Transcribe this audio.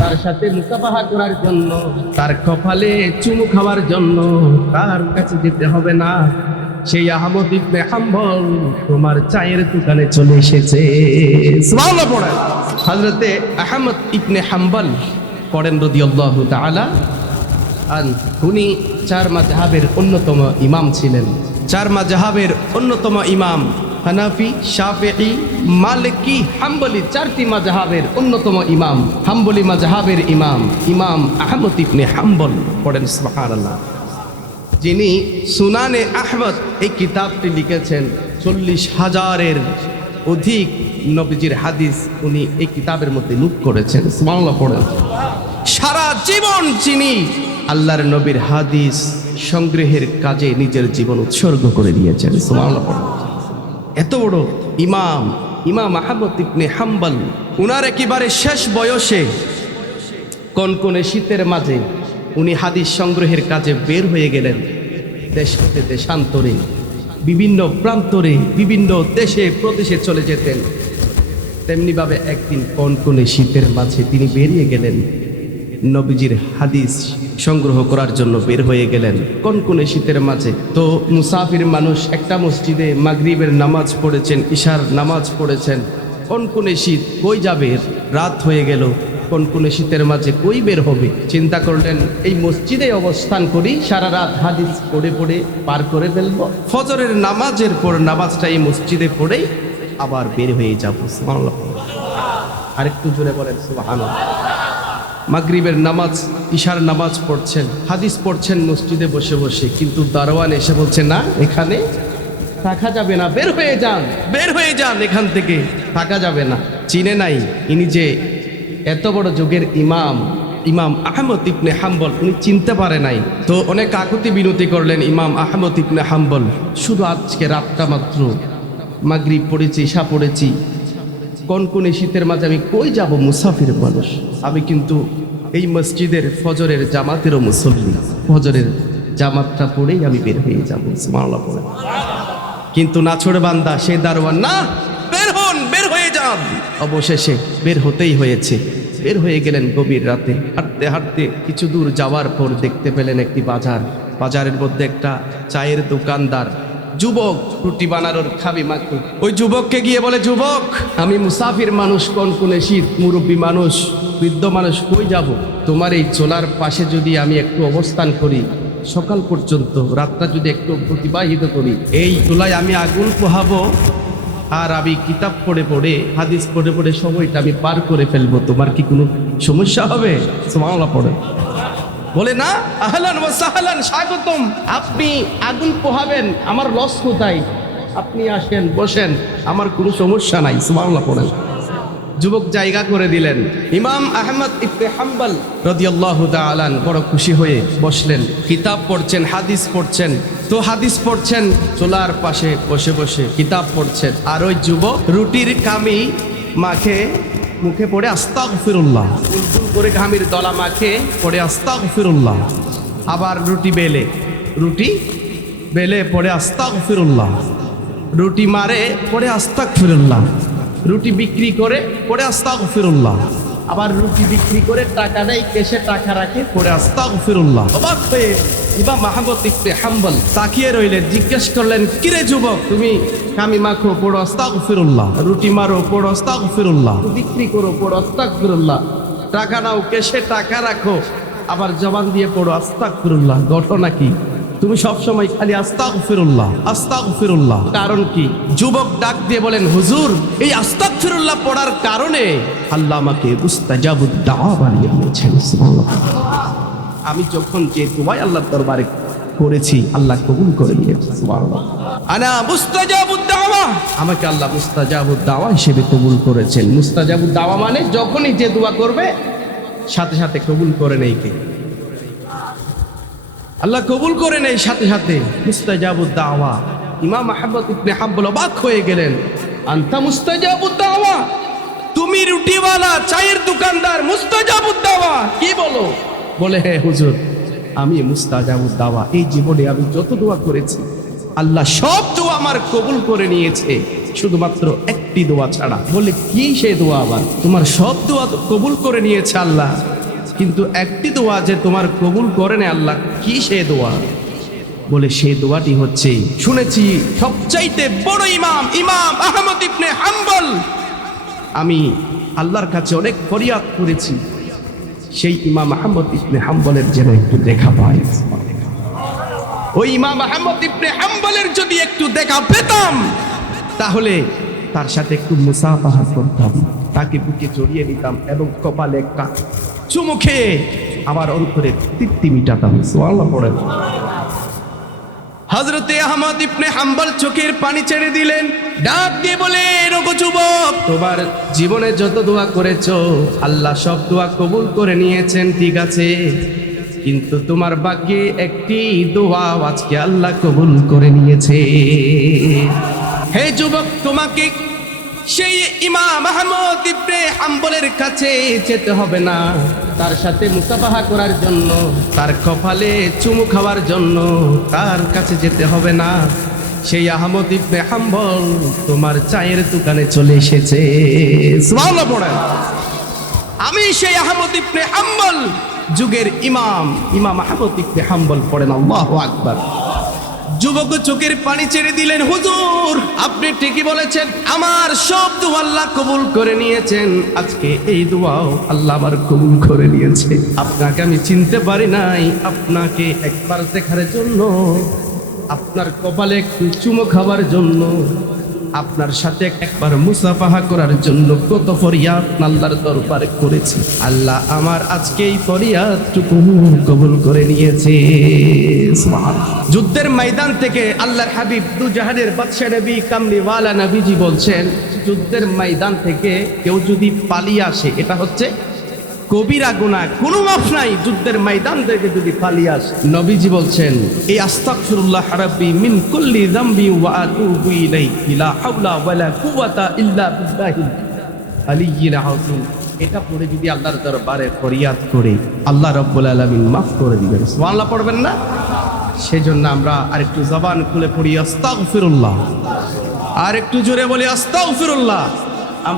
তার সাথে মুকাবাহা করার জন্য, তার কপালে চুমু খাওয়ার জন্য তার কাছে যেতে হবে না। সেই আহমদ ইবনে হাম্বল তোমার চায়ের দোকানে চলে এসেছে। হযরতে আহমদ ইবনে হাম্বল পড়েন রাদিয়াল্লাহু আর উনি চার মাযহাবের অন্যতম ইমাম ছিলেন। চার মাযহাবের অন্যতম ইমাম হানাফি, শাফিঈ, মালিকি, হাম্বলি চারটি মাযহাবের অন্যতম ইমাম। হাম্বলি মাযহাবের ইমাম ইমাম আহমদ ইবনে হাম্বল পড়েন, সুবহানাল্লাহ। যিনি সুনানে আহমদ এই কিতাবটি লিখেছেন, চল্লিশ হাজারের অধিক নবীজির হাদিস উনি এই কিতাবের মধ্যে লুক করেছেন, সুবহানাল্লাহ পড়েন। সারা জীবন যিনি আল্লাহর নবীর হাদিস সংগ্রহের কাজে নিজের জীবন উৎসর্গ করে দিয়েছেন, সুবহানাল্লাহ পড়েন। এত বড় ইমাম ইমাম আহমদ ইবনে হাম্বল, উনার একেবারে শেষ বয়সে কনকনে শীতের মাঝে উনি হাদিস সংগ্রহের কাজে বের হয়ে গেলেন। দেশ হতে দেশান্তরে, বিভিন্ন প্রান্তরে, বিভিন্ন দেশে, প্রদেশে চলে যেতেন। তেমনিভাবে একদিন কনকনে শীতের মাঝে তিনি বেরিয়ে গেলেন। নবীজির হাদিস সংগ্রহ করার জন্য বের হয়ে গেলেন। কনকনে শীতের মাঝে? তো মুসাফির মানুষ একটা মসজিদে মাগরিবের নামাজ পড়েছেন ঈশার নামাজ পড়েছেন। কনকনে শীত কই যাবে? রাত হয়ে গেল। কনকনে শীতের মাঝে কই বের হবে? চিন্তা করলেন, এই মসজিদে অবস্থান করি, সারা রাত হাদিস পড়ে পড়ে পার করে ফেলব। ফজরের নামাজের পর নামাজটা এই মসজিদে পড়েই আবার বের হয়ে যাব। আরেকটু জোরে বলেন, সুবহানাল্লাহ। মাগরিবের নামাজ, ঈশার নামাজ পড়ছেন, হাদিস পড়ছেন মসজিদে বসে বসে, কিন্তু দারোয়ান এসে বলছে, না, এখানে থাকা যাবে না, বের হয়ে যান, বের হয়ে যান এখান থেকে, থাকা যাবে না। চিনে নাই ইনি যে এত বড় যুগের ইমাম ইমাম আহমদ ইবনে হাম্বল, উনি চিনতে পারে নাই। তো অনেক কাকুতি বিনতি করলেন ইমাম আহমদ ইবনে হাম্বল, শুধু আজকে রাতটা মাত্র, মাগরিব পড়েছি, ঈশা পড়েছি কনকনে শীতের মাঝে আমি কই যাব মুসাফির মানুষ? আমি কিন্তু এই মসজিদের ফজরের জামাতেরও মুসল্লি। ফজরের জামাতটা পড়েই আমি বের হয়ে যাব মাওলা পড়ে কিন্তু নাছড় বান্দা, সে দারোয়ান, না, বের হন, বের হয়ে যান। অবশেষে বের হতেই হয়েছে। বের হয়ে গেলেন গভীর রাতে। হাঁটতে হাঁটতে কিছু দূর যাওয়ার পর দেখতে পেলেন একটি বাজার। বাজারের মধ্যে একটা চায়ের দোকানদার যুবক, রুটি বানানোর খাবি মাকে ওই যুবককে গিয়ে বলে, যুবক, আমি মুসাফির মানুষ কনকনে শীত মুরব্বী মানুষ, বৃদ্ধ মানুষ, কই যাব? তোমার এই চোলার পাশে যদি আমি একটু অবস্থান করি, সকাল পর্যন্ত, রাতটা যদি একটু অতিবাহিত করি, এই চুলায় আমি আগুন পোহাবো আর আমি কিতাব পড়ে পড়ে, হাদিস পড়ে পড়ে সময়টা আমি পার করে ফেলব। তোমার কি কোনো সমস্যা হবে? সুবহানাল্লাহ, পড়ে। বলে, না, আহলান ওয়া সাহলান, স্বাগতম। আপনি আগুন পোহাবেন, আমার লস কোথায়? আপনি আসেন, বসেন, আমার কোনো সমস্যা নাই, সুবহানাল্লাহ পড়েন। যুবক জায়গা করে দিলেন। ইমাম আহমদ ইবনে হাম্বল রাদিয়াল্লাহু তাআলা বড় খুশি হয়ে বসলেন। কিতাব পড়ছেন, হাদিস পড়ছেন। তো হাদিস পড়ছেন, চোলার পাশে বসে বসে কিতাব পড়ছেন। আর ওই যুবক রুটির কামি মাখে মুখে পড়ে আস্তাক ফিরুল্লাহ উলকুল করে ঘামির দলা মাখে পড়ে আস্তাক ফিরুল্লাহ আবার রুটি বেলে। রুটি বেলে পড়ে আস্তাক ফিরুল্লাহ রুটি মারে পড়ে আস্তাক ফিরুল্লাহ রুটি বিক্রি করে পড়ে আস্তাগফিরুল্লাহ। আবার রুটি বিক্রি করে টাকা দেয় কেসে টাকা রাখে পড়ে আস্তাগফিরুল্লাহ। অবাক হয়ে ইমাম মাহমদ ইবনে হাম্বল তাকিয়ে রইলেন জিজ্ঞেস করলেন কিরে যুবক তুমি কামি মাখো পড়ো আস্তাগফিরুল্লাহ। রুটি মারো পড়ো আস্তাগফিরুল্লাহ। বিক্রি করো পড়ো আস্তাগফিরুল্লাহ। টাকা নাও কেসে টাকা রাখো। আবার জবান দিয়ে পড়ো আস্তাগফিরুল্লাহ। ঘটনা কি? তুমি সবসময় খালি আস্তাক ফিরুল্লাহ আস্তাক ফিরুল্লাহ কারণ কি? যুবক ডাক দিয়ে বলেন হুজুর এই আস্তাক ফিরুল্লাহ পড়ার কারণে আল্লাহ আমাকে মুস্তাজাবুদ দাওয়া বানিয়ে দিয়েছেন আমি যখন যে তোমায় আল্লাহর দরবারে করেছি আল্লাহ কবুল করে নিয়েছে। আনা মুস্তাজাবুদ দাওয়া। আমাকে আল্লাহ মুস্তাজাবুদ দাওয়া হিসেবে কবুল করেছেন। মুস্তাজাবুদ দাওয়া মানে যখনই যে দোয়া করবে সাথে সাথে কবুল করে নেই কে? আল্লাহ কবুল করে নেই সাথে সাথে। মুস্তাজাবুদ দাওয়া। ইমাম আহমদ ইবনে হাম্বল অবাক হয়ে গেলেন। আন্তা মুস্তাজাবুদ দাওয়া? তুমি রুটিওয়ালা, চায়ের দোকানদার, মুস্তাজাবুদ দাওয়া? কি বলো? বলে হ্যাঁ হুজুর, আমি মুস্তাজাবুদ দাওয়া। এই জীবনে আমি যত দোয়া করেছি, আল্লাহ সব দোয়া আমার কবুল করে নিয়েছে। শুধুমাত্র একটি দোয়া ছাড়া। বলে, কি সেই দোয়া আবার? তোমার সব দোয়া কবুল করে নিয়েছে আল্লাহ। কিন্তু একটি দোয়া যে তোমার কবুল করে না আল্লাহ, কি সে দোয়া? বলে সেই দোয়াটি হচ্ছে, শুনেছি সবচাইতে বড় ইমাম ইমাম আহমদ ইবনে হাম্বল। আমি আল্লাহর কাছে অনেক ফরিয়াদ করেছি। সেই ইমাম আহমদ ইবনে হাম্বলের যেন একটু দেখা পাই। ওই ইমাম আহমদ ইবনে হাম্বলের যদি একটু দেখা পেতাম, তাহলে তার সাথে একটু মুসাফাহা করতাম। তাকে বুকে জড়িয়ে নিতাম এবং কপালে একটা চুমু খেয়ে আমার অন্তরে তৃপ্তি মিটাতাম সোয়াল্লাহ পড়ে হজরতে আহমদ ইবনে হাম্বল চোখের পানি ছেড়ে দিলেন, ডাক দিয়ে বলে রোগো যুবক, তোমার জীবনে যত দোয়া করেছ, আল্লাহ সব দোয়া কবুল করে নিয়েছেন, ঠিক আছে? কিন্তু তোমার বাকি একটি দোয়া আজকে আল্লাহ কবুল করে নিয়েছে। হে যুবক, তোমাকে সেই ইমাম আহমদ ইবনে হাম্বলের কাছে যেতে হবে না। তার সাথে মুসাফাহা করার জন্য, তার কপালে চুমু খাওয়ার জন্য তার কাছে যেতে হবে না। সেই আহমদ ইবনে হাম্বল তোমার চায়ের দোকানে চলে এসেছে। আমি সেই আহমদ ইবনে হাম্বল, যুগের ইমাম ইমাম আহমদ ইবনে হাম্বল পড়েন। আল্লাহু আকবার। যুবক চোখের পানি ছেড়ে দিলেন, হুজুর, আপনি ঠিকই বলেছেন। আমার সব দোয়া আল্লাহ কবুল করে নিয়েছেন। আজকে এই দোয়াও আল্লাহ আমার কবুল করে নিয়েছে। আপনাকে আমি চিনতে পারি নাই। আপনাকে একবার দেখার জন্য, আপনার কপালে একটু চুমো খাওয়ার জন্য। আপনার সাথে একবার মুসাফাহা করার জন্য কত ফরিয়াদ আল্লাহর দরবারে করেছি। আল্লাহ আমার আজকে এই ফরিয়াদটুকু কবুল করে নিয়েছে। যুদ্ধের ময়দান থেকে আল্লাহর হাবিব দু জাহানের বাদশাহ নবী কামলিওয়ালা নবীজি বলছেন, যুদ্ধের ময়দান থেকে কেউ যদি পালিয়ে আসে, এটা হচ্ছে কবিরা গুনাহ কোনো মাফ নাই। যুদ্ধের ময়দান থেকে যদি পালিয়ে আসে। নবীজি বলছেন এই আস্তাগফিরুল্লাহ রাব্বি মিন কুল্লি যামবি ওয়া আতুবু ইলাইহি লা হাওলা ওয়ালা কুওয়াতা ইল্লা বিল্লাহিল আলিয়্যিল আযীম। এটা পড়ে যদি আল্লাহর দরবারে ফরিয়াদ করে আল্লাহ রাব্বুল আলামিন মাফ করে দিবেন। সুবহানাল্লাহ পড়বেন না? সেজন্য আমরা আরেকটু জবান খুলে পড়ি আস্তাগফিরুল্লাহ। আর একটু জোরে বলি আস্তাগফিরুল্লাহ।